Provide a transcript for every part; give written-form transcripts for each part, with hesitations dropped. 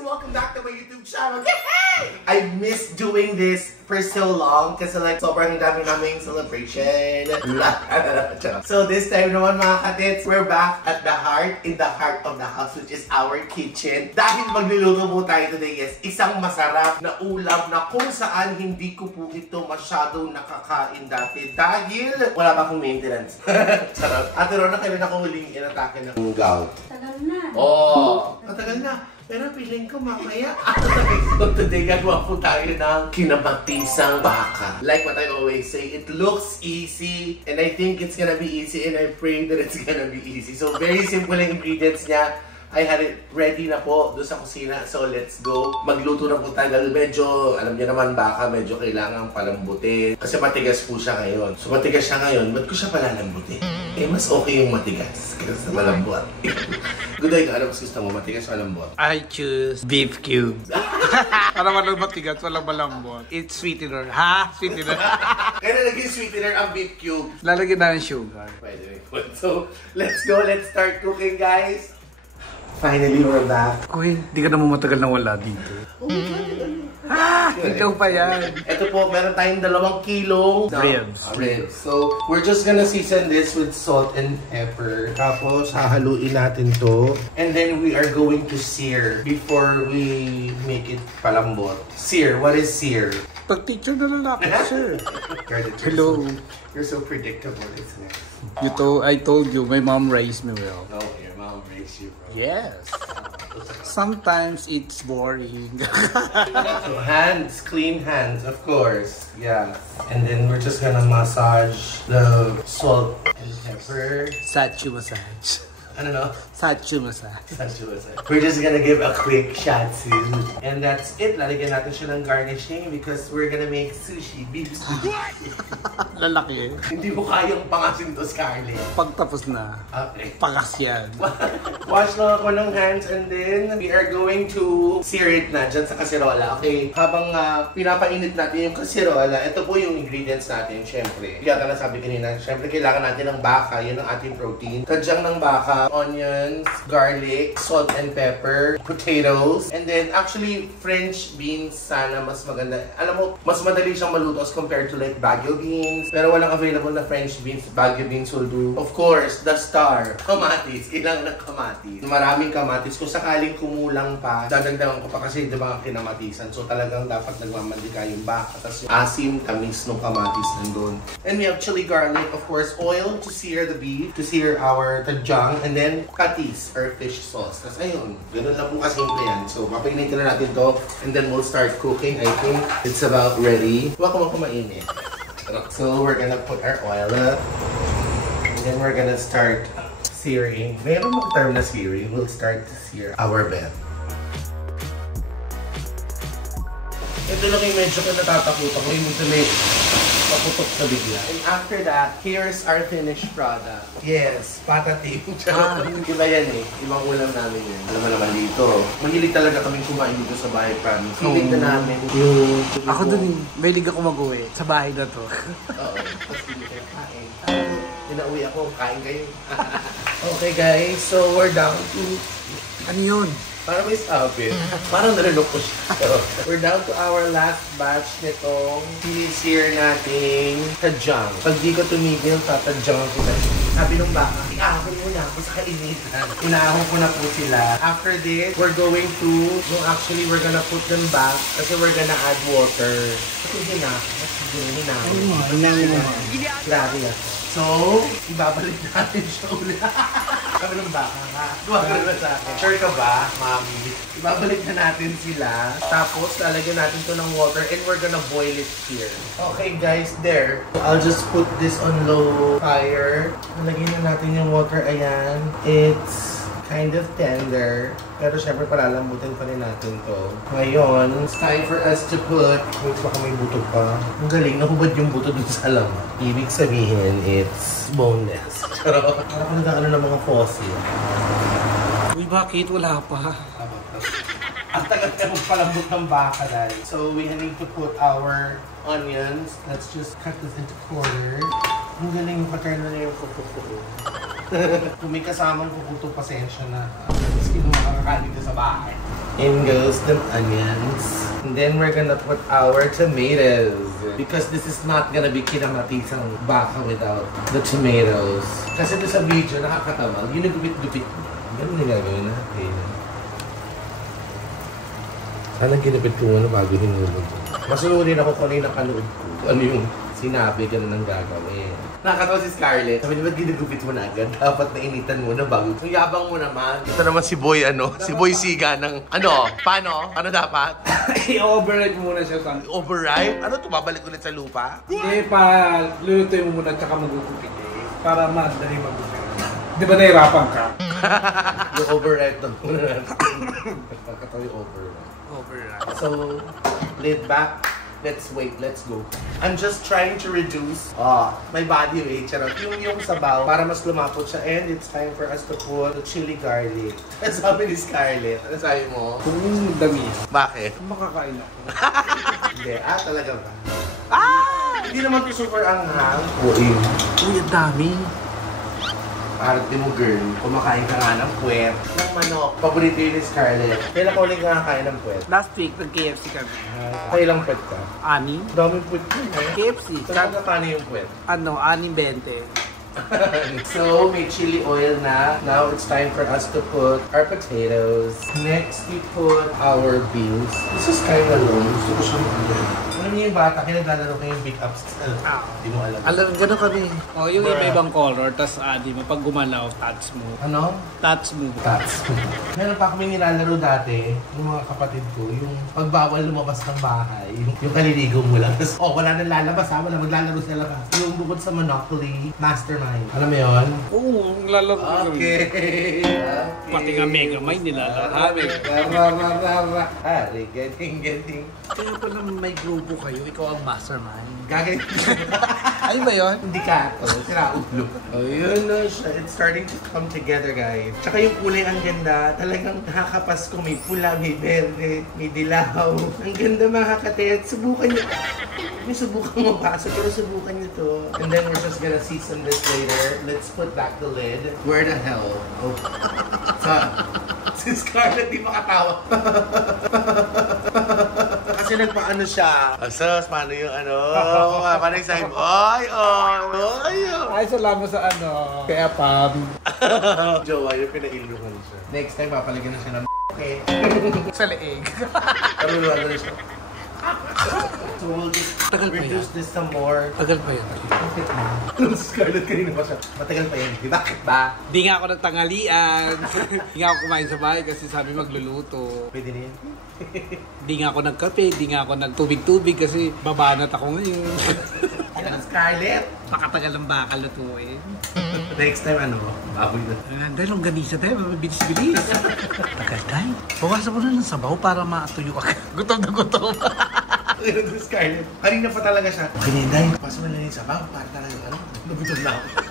and welcome back to my YouTube channel. Yay! I missed doing this for so long kasi like sobrang dami naming celebration. So this time naman mga katits, we're back at the heart, in the heart of the house, which is our kitchen. Dahil magluluto po tayo today, yes, isang masarap na ulam na kung saan hindi ko po ito masyadong nakakain dati dahil wala pa akong maintenance. Charot. At meron na kailan ako huling inatake ng gout. Tagal na. Oh, matagal na. Pero feeling ko mamaya. So today, gagawa po tayo ng kinabatisang baka. Like what I always say, it looks easy and I think it's gonna be easy and I pray that it's gonna be easy. So very simple ang ingredients niya. I had it ready na po doon sa kusina. So let's go. Magluto na po tayo. Medyo, alam niyo naman baka, medyo kailangan palambutin. Kasi matigas po siya ngayon. So matigas siya ngayon, ba't ko siya palalambutin? Eh, mas okay yung matigas kaysa malambot. Good idea. Ano mas gusto mo? Matigas o malambot? I choose beef cube. Para walang matigas, walang malambot. It's sweetener. Ha? Sweetener. Kaya naging sweetener ang beef cube. Lalagyan namin sugar. Pwede. So, let's go. Let's start cooking, guys. Finally, we're back. Kuya, di ka naman matagal na wala dito. Ikaw pa yan. Ito po, meron tayong 2 kilo ribs. So, we're just gonna season this with salt and pepper. Tapos, hahaluin natin to. And then, we are going to sear before we make it palambot. Sear. What is sear? Pag-picture na lalaki, sir. Hello. You're so predictable, isn't it? I told you, my mom raised me well. No, your mom raised you, bro. Yes. Sometimes it's boring. So hands, clean hands, of course. Yeah. And then we're just gonna massage the salt and pepper. Satchu massage. I don't know. Satchu massage. Satchu massage. We're just gonna give a quick shatsu. And that's it. Lalagyan natin siya ng garnishing because we're gonna make sushi. Beef sushi. Lalaki. Hindi mo kayang pangasin to, Scarlett. Pagtapos na, Okay. pakas yan. Wash lang ako ng hands and then we are going to sear it na dyan sa kasirola. Okay? Habang pinapainit natin yung kasirola, ito po yung ingredients natin, syempre. Kaya ka nasabi kanina, syempre kailangan natin ng baka, yun ang ating protein. Kadyang ng baka, onions, garlic, salt and pepper, potatoes, and then actually French beans sana mas maganda. Alam mo, mas madali siyang maluto as compared to like Baguio beans. Pero walang available na French beans. Baguio beans will do. Of course, the star, kamatis. Ilang na kamatis. Maraming kamatis. Kung sakaling kumulang pa, dadagdagan ko pa kasi diba kinamatisan. So talagang dapat nagmamandika yung baka. Tapos yung asim, tamis ng kamatis nandun. And we have chili garlic, of course, oil to sear the beef, to sear our tajang, and then katis or fish sauce. Tapos ayun, ganun lang po kasimple yan. So papainitin na natin to and then we'll start cooking. I think it's about ready. Huwag mo kumainit. So we're gonna put our oil up and then we're gonna start searing. Mayroon mag-term na searing. We'll start to sear our bed. Ito lang yung medyo ko natatakot ako. Yung tuloy paputok sa bigla. And after that, here's our finished product. Yes, patatim. Iba yan eh. Ibang ulam namin yan. Alam mo naman dito. Mahilig talaga kaming kumain dito sa bahay, promise. Hilig na namin yung... Ako dun, mahilig ako mag-uwi sa bahay na to. Oo. Tapos hindi kayo kain. Pinauwi ako, kain kayo. Okay guys, so we're down to... Ano yun? Parang may sabi. Parang nalunok ko siya. We're down to our last batch nitong sear nating tajang. Pag di ko tumigil, tatadjang kita. Sabi nung baka, iahon mo na ako sa kainitan. Inahon ko na po sila. After this, we're going to, actually, we're gonna put them back kasi we're gonna add water. Hindi na. Grabe yan. So, ibabalik natin siya ulit. Sabi ng baka nga. Duwag ka na sa akin. Sure ka ba, mami? Ibabalik na natin sila. Tapos, lalagyan natin to ng water and we're gonna boil it here. Okay guys, there. I'll just put this on low fire. Lalagyan na natin yung water. Ayan. It's kind of tender. Pero syempre palalambutin pa rin natin to. Ngayon, it's time for us to put... Wait, baka may buto pa. Ang galing, nahubad yung buto dun sa laman. Ibig sabihin, it's boneless. Pero parang nagkakaroon ng mga fossil. Uy, bakit? Wala pa. Ang tagal ka magpalambot ng baka dahil. So, we need to put our onions. Let's just cut this into quarter. Ang galing yung pattern na yung kukukuko. Kung may kasamang kukuto, pasensya na. Tapos kinuha makakakain dito sa bahay. In goes the onions. And then we're gonna put our tomatoes. Because this is not gonna be kinamatisang baka without the tomatoes. Kasi doon sa video, nakakatawa. Yung nagupit-gupit. Ganun yung gagawin natin. Sana ginupit ko muna bago hinulog. Masunurin ako kung ano yung nakanood ko. Ano yung sinabi, ganun ang gagawin. Nakakatawa si Scarlett. Sabi niya, ba't ginagupit mo na agad? Dapat nainitan mo na bago. Ang yabang mo naman. Ito naman si Boy, si Boy Siga ng, paano? Ano dapat? I-override muna siya sa... Override? Ano, tumabalik ulit sa lupa? Hindi pa, lulutuin mo muna tsaka magugupit eh. Para madali magugupit. Di ba nahirapan ka? Yung override na muna natin. Nakakatawa yung override. So, lid back. Let's wait, let's go. I'm just trying to reduce my body weight. Charot. Yung sabaw para mas lumapot siya. And it's time for us to put the chili garlic. Sabi ni Scarlett. Ano sabi mo? Kung dami. Bakit? Makakain ako. Hindi. Talaga ba? Hindi naman ito super anghang. Uy, ang dami. Arte mo, girl. Kumakain ka nga ng puwet. Ng manok. Paborito yun ni Scarlett. Kailan ko ulit nakakain ng puwet? Last week, nag-KFC kami. Kailang puwet ka? 6. Daming puwet ko eh. KFC. Saan ka yung puwet? 6.20. So, may chili oil na. Now, it's time for us to put our potatoes. Next, we put our beans. This is kind of long. Gusto ko siyang alam niyo yung bata, kinaglalaro kayo yung big ups. Hindi mo alam. Alam, gano'n kami. Yung iba-ibang color, tas di mo, pag gumalaw, touch mo. Ano? Touch mo. Tats. Meron pa kami nilalaro dati, yung mga kapatid ko, yung pagbawal lumabas ng bahay, yung kaliligaw mo lang. Tapos, wala nang lalabas ha, wala maglalaro sa labas. Yung bukod sa Monopoly, Mastermind. Alam mo yun? Oo, lalaro kami. Okay. Pati nga Mega Mind nilalaro. Gating. Kaya pala may grupo kayo, ikaw ang mastermind. Gagawin. Ano ba yun? Hindi ka. Sira ulo. Ayun na siya. It's starting to come together, guys. Tsaka yung kulay ang ganda. Talagang nakakapasko. May pula, may berde, may dilaw. Ang ganda mga katet. Subukan nyo. May subukan mo pa. Pero subukan nyo to. And then we're just gonna season this later. Let's put back the lid. Where the hell? Oh. Si Scarlett di makatawa. Kasi nagpaano siya. Sus, paano yung paano yung sabi mo? Ay, salamat sa kaya Pam. Jowa, yung pinailuhan siya. Next time, papalagyan na siya ng okay. Sa leeg. Karuluhan na siya. So we'll just reduce this some more. Tagal pa yun. Bakit mo? Alam si Scarlett kanina pa siya. Matagal pa yun. Bakit ba? Di nga ako nagtanghalian. Di nga ako kumain sa bahay kasi sabi magluluto. Pwede na yan. Di nga ako nagkape, di nga ako nagtubig-tubig kasi babanat ako ngayon. Kailangan Scarlett. Pakatagal ng bakal lutuin. Next time baboy na. Dahil ang ganisa tayo, bilis-bilis. Tagal tayo. Bawasan mo na ng sabaw para matuyo ka. Gutom na gutom. Ayun si Scarlett. Kanina pa talaga siya. Pininday, pasok na lang yung sabaw para talaga nagutom na ako.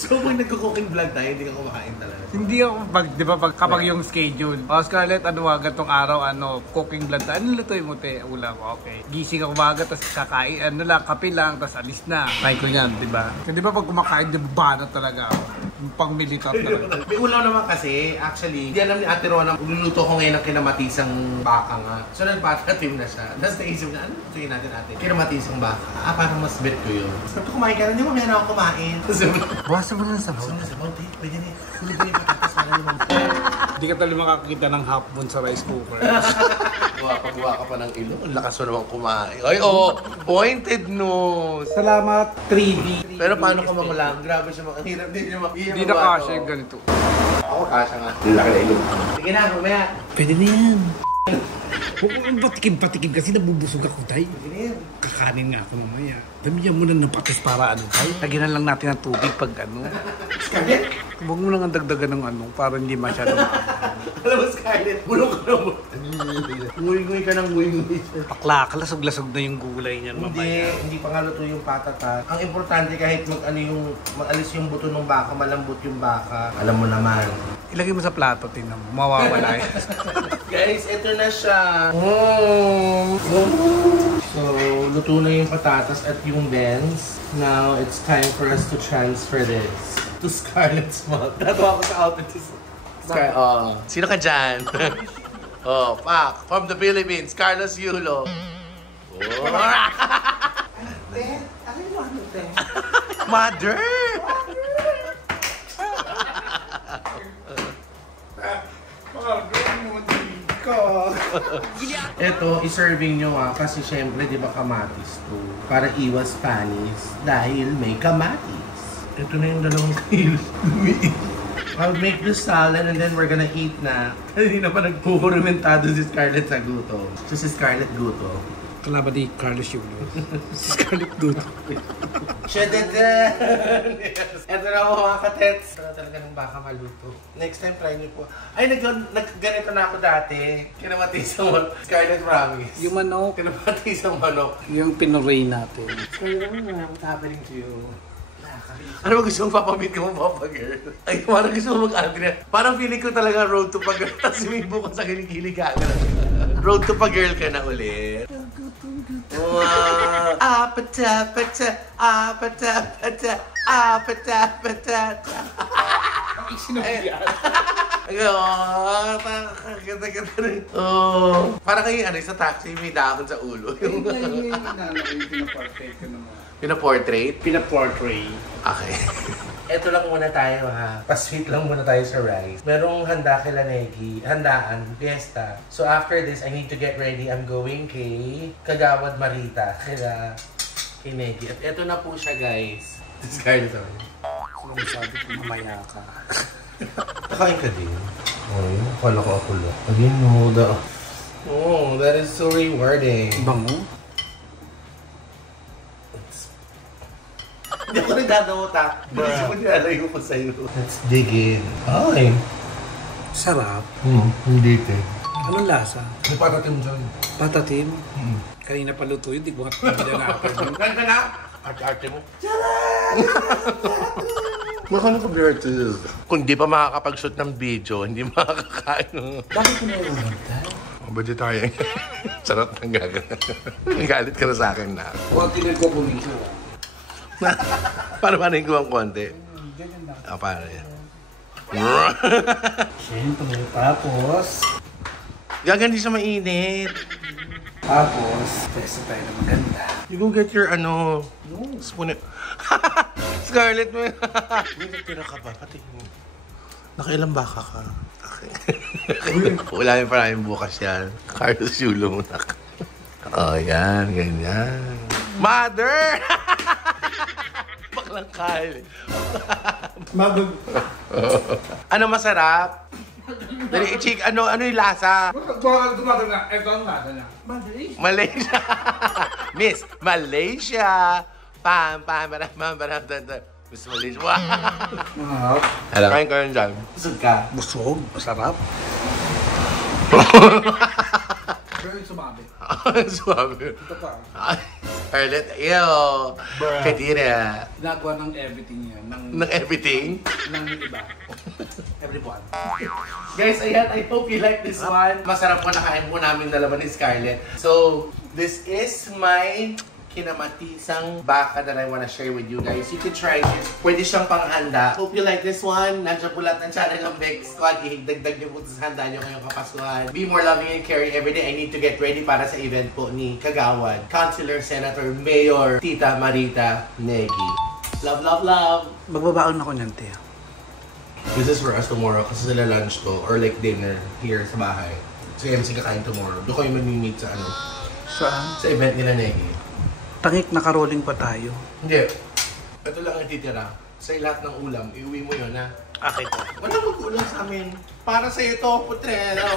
So, pag nagko-cooking vlog tayo, hindi ka kumakain talaga. Hindi ako, di ba, kapag yung schedule. Scarlett, gatong araw, cooking vlog tayo. Ano lutuin mo, te? Ulam, okay. Gising ako umaga, tapos kakain, kape lang, tapos alis na. Try ko yan, di ba? Di ba pag kumakain, di ba, banat talaga ako. Pang militar talaga. May ulam naman kasi, actually, hindi alam ni Ate Rona, luluto ko ngayon ng kinamatisang baka nga. So, nagpatatim na siya. Tapos naisip na, lutuin natin ate? Kinamatisang baka. Parang mas bet ko yun. Sabi ko, kumain ka na, di ba meron ako kumain? Bawasan mo na ng sabaw. Pwede na yun. Hulog na yung patatas na naman. Hindi ka talaga makakita ng half moon sa rice cooker. Pagawa ka pa ng ilong. Ang lakas mo naman kumain. Ay, pointed nose. Salamat, 3D. Pero paano ka mangulang? Grabe siya mga hirap din yung Hindi na kasha yung ganito. Ako kasha nga. Laki na ilong. Sige na, mamaya. Pwede na yan. Huwag mo patikim kasi nabubusog ako tayo. Sige na yan. Kakanin nga ako mamaya. Damihan mo na ng patis para tayo. Lagyan lang natin ng tubig pag Scarlett? Huwag mo lang ang dagdagan ng para hindi masyado Alam mo, Scarlett, bulong ka na mo. Nguy-nguy ka ng nguy-nguy. Pakla, lasog-lasog na yung gulay niyan mamaya. Hindi pa nga luto yung patatas. Ang importante kahit mag-alis yung buto ng baka, malambot yung baka. Alam mo naman. Ilagay mo sa plato, tingnan mo. Mawawala yan. Guys, ito na siya. So, luto na yung patatas at yung beans. Now, it's time for us to transfer this to Scarlett's mouth. Natawa ko sa outfit. Sino ka dyan? Oh, pak. From the Philippines, Carlos Yulo. Oh. Mother! Ito, iserving nyo kasi syempre, di ba kamatis to? Para iwas panis dahil may kamatis. Ito na yung dalawang kilo. I'll make the salad and then we're gonna eat na. Hindi na pa nagpukurumentado si Scarlett sa guto. So si Scarlett guto. Kalaban ni Carlos Yulo. Si Scarlett Duto. Shadadan! Yes. Ito na mo mga katets. Ito na talaga ng baka maluto. Next time, try niyo po. Ay, ganito na ako dati. Kinamati sa manok. Scarlett, promise. Yung manok. Kinamati sa manok. Yung pinuray natin. Scarlett, what's happening to you? Ano ba gusto mong papamit ka mo, Papa Girl? Ay, parang gusto mo mag-Andrea. Parang feeling ko talaga road to pa-girl. Tapos sumibo ka sa kilig-kilig ka. Road to pa-girl ka na ulit. Wow! Apata-pata, apata-pata, apata-pata. Ang sinabihan. Ganda-ganda rin. Oh. Parang kayo sa taxi, may dahon sa ulo. Yung pinaportrait ko naman. Pinaportrait? Pinaportrait. Okay. Ito lang muna tayo ha. Pa-sweet lang muna tayo sa rice. Merong handa kila Negi. Handaan. Fiesta. So after this, I need to get ready. I'm going kay Kagawad Marita. Kay Negi. At ito na po siya, guys. This guy is on. Kung sabi ko mamaya ka. Nakain ka din. Oh, yun. Akala ko ako lang. Again, no. Oh, that is so rewarding. Bango? Hindi ako nagdadamota. Gusto ko nilalayo ko sa'yo. Let's dig in. Ay. Sarap. Hindi din. Anong lasa? May patatim dyan. Patatim? Kanina pa luto yun, di ko nga natin. Ganda na! Arte-arte mo. Baka naka-blurred. Kung di pa makakapag-shoot ng video, hindi makakakain. Bakit ko nalulunta? Vegetarian. Sarap ng gagawin. Nagalit ka na sa akin na. Huwag tinagkukuliso. Para panin ko ang konti. Ganyan na. Para yan. Siyempre, tapos... Gagandi siya mainit. Tapos, peso tayo na maganda. You go get your spoon. Scarlett mo. Hindi tira ka ba? Pati mo. Nakailang baka ka? Okay. Wala yung maraming bukas yan. Carlos Yulo muna ka. Oh, yan. Ganyan. Mother! Baklang kali. Ano masarap? Dali, i-check. Ano yung lasa? Dumagal na. Ito ang lasa na. Malaysia. Miss Malaysia. Pam, pam, baram, baram, baram. Miss Malaysia. Wow. Alam. Kain ka yun dyan. Busog ka. Busog. Masarap. Pero yung sumabi. Sumabi. Ito pa. Scarlett, ew. Katira. Ginagawa ng everything yan. Ng everything? Ng iba. Everyone. Guys, ayan. I hope you like this one. Masarap po nakain po namin dalawa ni Scarlett. So, this is my kinamatisang baka that I wanna share with you guys. You can try this. Pwede siyang panghanda. Hope you like this one. Nandiyan po lahat ng channel ng Beck Squad. Ihigdagdag niyo po sa handa niyo ngayong kapasuhan. Be more loving and caring every day. I need to get ready para sa event po ni Kagawad, Councilor, Senator, Mayor, Tita Marita Negi. Love, love, love! Magbabaon ako niyan, Tia. This is for us tomorrow kasi sila lunch to or like dinner here sa bahay. So MC kakain tomorrow. Doon kayo mag-meet sa Saan? sa event nila Negi. Tangik, naka-rolling pa tayo. Hindi. Ito lang ang titira. Sa lahat ng ulam, iuwi mo yun, ha? Akin to. Wala mag-ulam sa amin. Para sa'yo to, putrero.